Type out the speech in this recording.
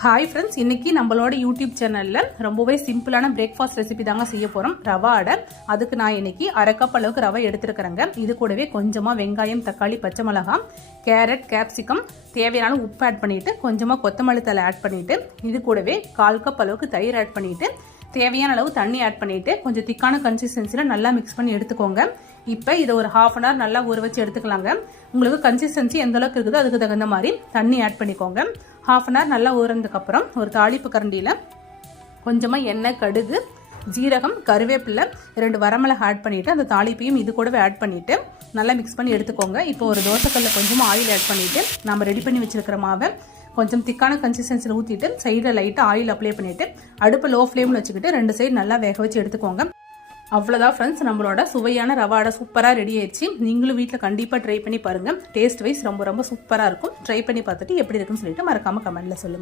Hi friends இன்றைக்கி நம்மளோட YouTube சேனலில் ரொம்பவே சிம்பிளான பிரேக்ஃபாஸ்ட் ரெசிபி தாங்க செய்ய போகிறோம் ரவா அடை. அதுக்கு நான் இன்னைக்கு அரை கப் அளவுக்கு ரவை எடுத்துருக்கிறேங்க. இது கூடவே கொஞ்சமாக வெங்காயம் தக்காளி பச்சை மிளகாய் கேரட் கேப்சிகம் தேவையான உப்பு ஆட் பண்ணிவிட்டு கொஞ்சமாக கொத்தமல்லி தலை ஆட் பண்ணிவிட்டு இது கூடவே கால் கப் அளவுக்கு தயிர் ஆட் பண்ணிவிட்டு தேவையான அளவு தண்ணி ஆட் பண்ணிவிட்டு கொஞ்சம் திக்கான கன்சிஸ்டன்சியில் நல்லா மிக்ஸ் பண்ணி எடுத்துக்கோங்க. இப்போ இதை ஒரு ஹாஃப் அன் ஹவர் நல்லா ஊற வச்சு எடுத்துக்கலாங்க. உங்களுக்கு கன்சிஸ்டன்சி எந்த அளவுக்கு இருக்குதோ அதுக்கு தகுந்த மாதிரி தண்ணி ஆட் பண்ணிக்கோங்க. ஹாஃப் அன் ஹவர் நல்லா ஊறினதுக்கப்புறம் ஒரு தாளிப்பு கரண்டியில் கொஞ்சமாக எண்ணெய் கடுகு ஜீரகம் கருவேப்பிலை ரெண்டு வரமிளகு ஆட் பண்ணிவிட்டு அந்த தாளிப்பையும் இது கூடவே ஆட் பண்ணிவிட்டு நல்லா மிக்ஸ் பண்ணி எடுத்துக்கோங்க. இப்போ ஒரு தோசைக்கல்ல கொஞ்சமாக ஆயில் ஆட் பண்ணிவிட்டு நம்ம ரெடி பண்ணி வச்சிருக்கிற மாவை கொஞ்சம் திக்கான கன்சிஸ்டன்சியில் ஊற்றிட்டு சைடில் லைட்டாக ஆயில் அப்ளை பண்ணிவிட்டு அடுப்பு லோ ஃப்ளேமில் வச்சுக்கிட்டு ரெண்டு சைடு நல்லா வேக வச்சு எடுத்துக்கோங்க. அவ்வளோதான் ஃப்ரெண்ட்ஸ் நம்மளோட சுவையான ரவாடை சூப்பராக ரெடி ஆயிடுச்சு. நீங்களும் வீட்டில் கண்டிப்பாக ட்ரை பண்ணி பாருங்கள் டேஸ்ட் வைஸ் ரொம்ப ரொம்ப சூப்பராக இருக்கும். ட்ரை பண்ணி பார்த்துட்டு எப்படி இருக்குன்னு சொல்லிட்டு மறக்காமல் கமெண்ட்டில் சொல்லுங்கள்